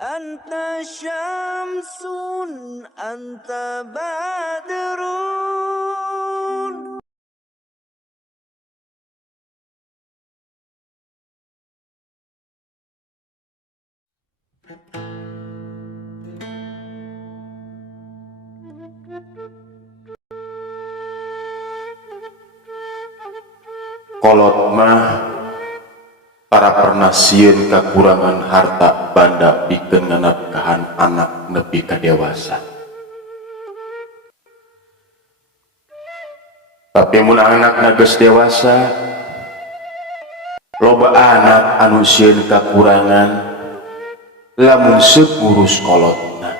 Anta syamsun, anta badrun. Kolot mah para pernah sieun kakurangan harta banda pikeun nganapkahan anak nepi ka dewasa. Tapi mun anak geus dewasa, loba anak anu sieun kakurangan lamun seuk ngurus kolotna.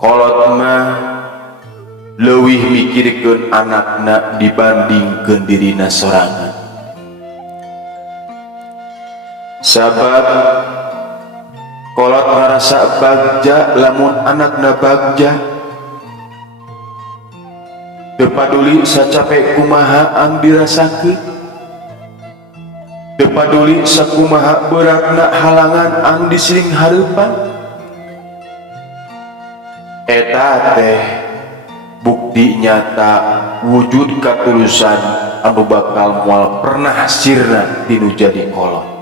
Kolot mah leuwih mikirkeun anakna dibandingkeun dirina sorangan. Sabab kolot ngarasa bagja lamun anakna bagja, teu paduli sacape kumaha anu dirasakeun, teu paduli sakumaha beratna halangan anu disiring hareupan. Eta teh bukti nyata wujud katulusan anu bakal moal pernah sirna tinu jadi kolot.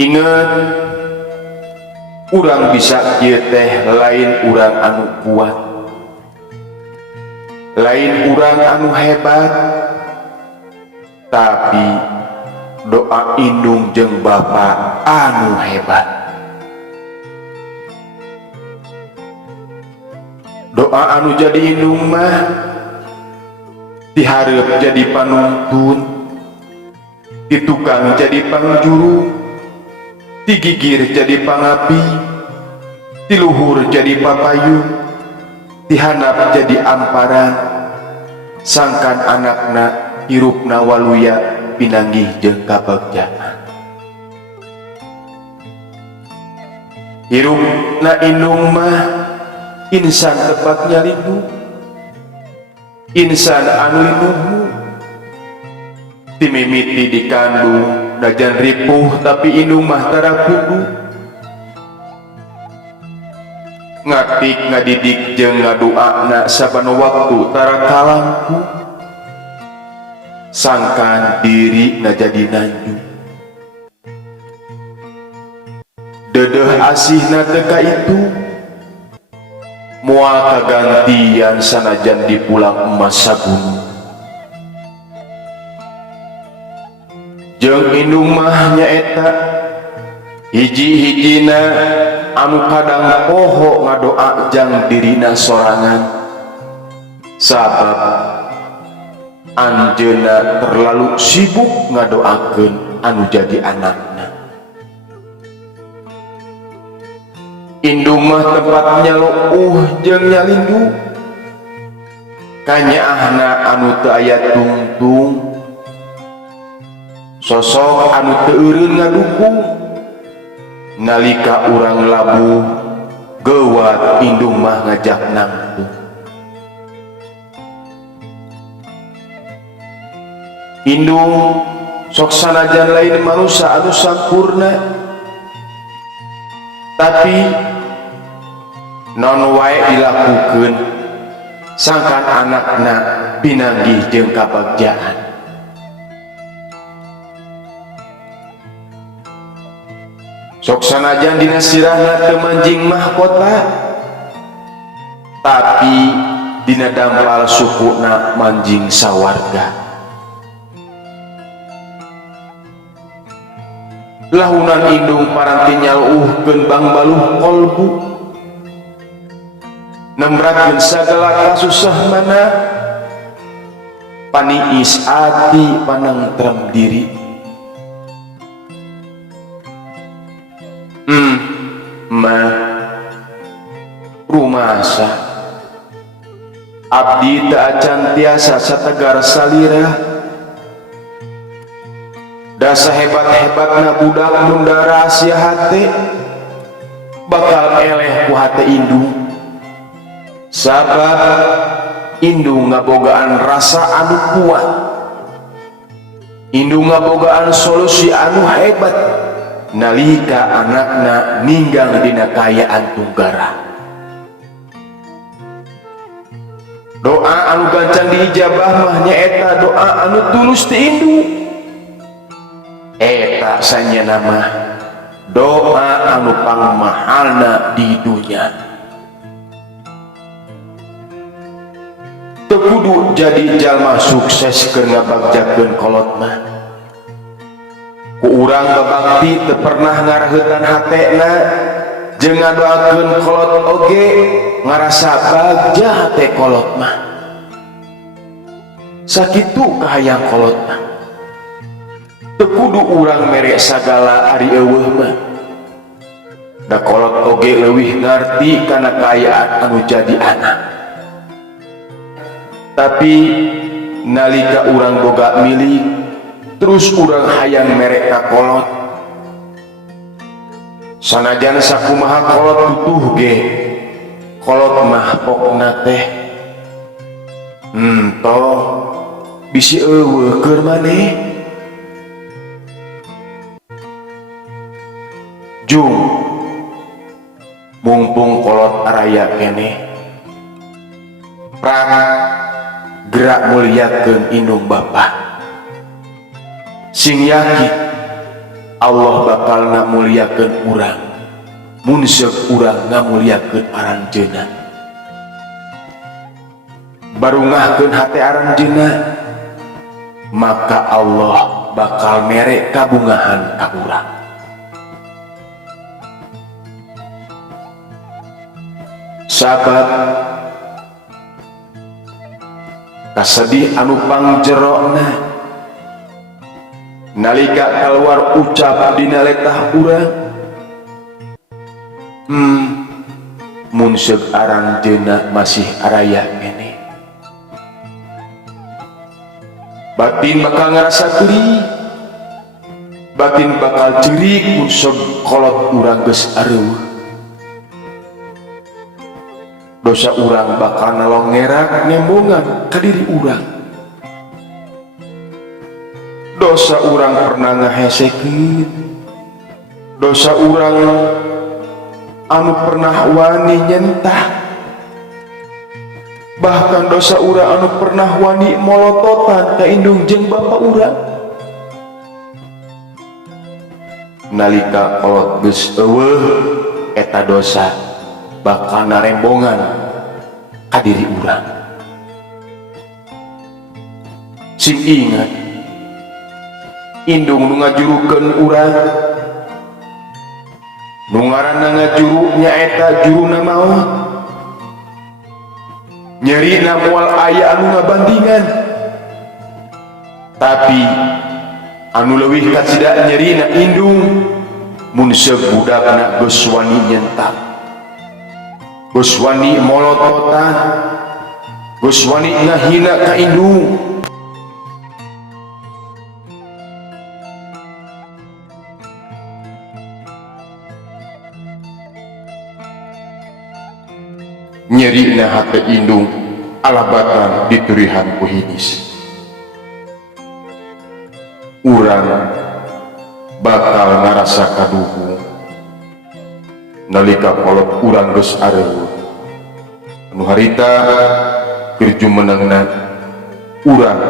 Ingat, urang bisa kieu teh lain urang anu kuat, lain urang anu hebat, tapi doa indung jeung bapa anu hebat. Doa anu jadi indung mah dihareup jadi panuntun, ditukang jadi pangjuru, digigir jadi pangabdi, diluhur jadi papayun, dihanap jadi amparan, sangkan anakna hirupna waluya pinanggih jeung kabagjaan. Hirupna indung mah insan tepatnya lindu, insan anu linduhu, timimiti dikandung dajan ripuh tapi indung mah tara kudu, ngatik ngadidik jeung ngadoana sabana waktu tara kalangku, sangkan diri ngajadi nanju. Dedeh asihna teu ka itu moal kagantian sanajan dipulang emas sagun. Jeung indung mah nyaeta hiji-hijina anu kadang poho ngadoa jang dirina sorangan, sabab anjeunna terlalu sibuk ngadoakeun anu jadi anakna. Indung mah tempatnya leueuh jeung nyalindu, kanyaahna anu teu aya tungtung, sosok anu teu eureun ngadukung. Nalika urang labuh geuwat indung mah ngajak nangtung. Indung sok sanajan lain manusia anu sampurna, tapi non wae dilakukeun sangkan anakna pinanggih jeung kabagjaan. Sok sanajan dina sirahna teu manjing mahkota, tapi dina dampal sukuna manjing sawarga. Lahunan indung paranti nyaluhkeun bang baluh kolbu, nembratkeun sagala kasusah mana, paniis ati panangtrem diri. Mah rumasa abdi teu acan tiasa sategar salira, da sahebat-hebatna budak munda rahasia hate bakal eleh ku hate indung, sabab indung ngabogaan rasa anu kuat. indung ngabogaan solusi anu hebat nalika anakna ninggang dina kayaan tunggara. Doa anu gancang diijabah mah nyaeta doa anu tulus ti indung. Eta sanyana mah doa anu pangmahalna di dunya. Teu kudu jadi jalma sukses keur ngabagjakeun kolot mah. Ku urang babakti teu pernah ngaraheutan hatena jeung ngadoakeun kolot oge ngarasa bagja hate kolot mah. Sakitu kahayang kolot mah. Teu kudu urang mere sagala ari eueuh mah. Da kolot oge leuwih ngarti kana kaayaan anu jadi anak. Tapi nalika urang boga milik terus urang hayang merek ka kolot, sanajan sakumaha kolot tutuh ge kolot mah pokna teh toh bisi eueuh keur maneh. Jung mumpung kolot araya keneh prak gerak muliakeun indung bapa, sing yakin Allah bakal ngamuliakeun urang mun seuk urang ngamuliakeun aranjeunna. Barungahkeun hate aranjeunna maka Allah bakal mere kabungahan ka urang. Sabab kasedih anu pangjerona nalika keluar ucap dina letah urang mun seug aranjeunna masih araya keneh batin bakal ngarasa geuring, batin bakal ceurik mun seug kolot urang geus areueuh. Dosa urang bakal nalongerak nembongan ka diri urang. Dosa urang pernah ngahesekeun, dosa urang anu pernah wani nyentah, bahkan dosa urang anu pernah wani molototan ka indung jeung bapa urang. Nalika kolot geus eueuh eta dosa bakal narembongan ka diri urang. Sing ingat indung nu ngajurukeun urang nu ngaranna ngajuru nyaeta juruna maot, nyerina moal aya anu ngabandingan, tapi anu leuwih kacida nyerina indung mun seug budakna geus wani nyentak, geus wani molototan, geus wani ngahina ka indung. Nyerina hate indung alabatan diturihan ku hidis. Urang bakal ngarasa kaduhu nalika kolot urang geus areueuh. Anu harita keur jumenengna urang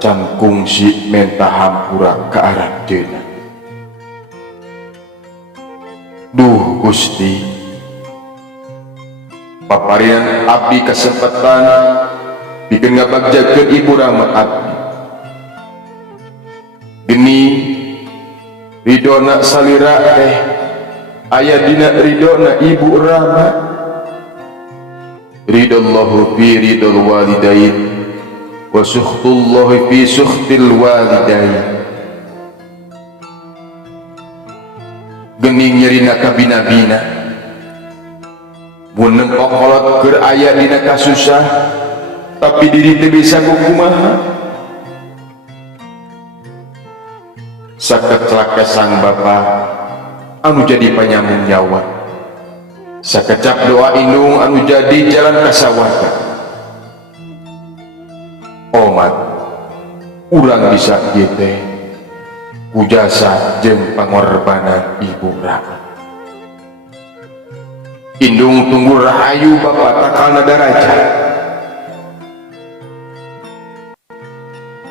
can kungsi menta hampura ka aranjeunna. Duh Gusti, paparian abdi kesempatan bikin ngabagjakeun ibu rahmat abdi. Geni ridona salira teh aya dina ridona ibu rahmat. Ridallahu fi ridal walidain wa sukhtullahi fi sukhtil walidain. Geni nyerina ka bina-bina mun nempok kolot keur aya dina kasusah tapi diri teu bisa kumaha. Sakeclaka sang bapa anu jadi panyambung nyawa, sakecap doa indung anu jadi jalan kasawarga. Omat urang bisa ieu teh ku jasa jeung pangorbanan ibu ra. Indung tunggu rahayu Bapa takalna darajat.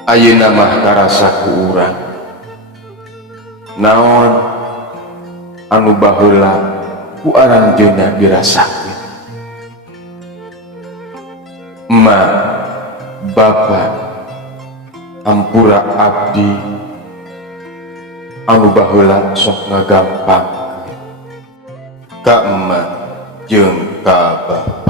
Ayeuna mah karasa ku urang naon anu baheula ku aranjeunna dirasakeun. Ma, Bapa, ampura abdi anu baheula sok ngagampangkeun ka emak jeung ka Bapa.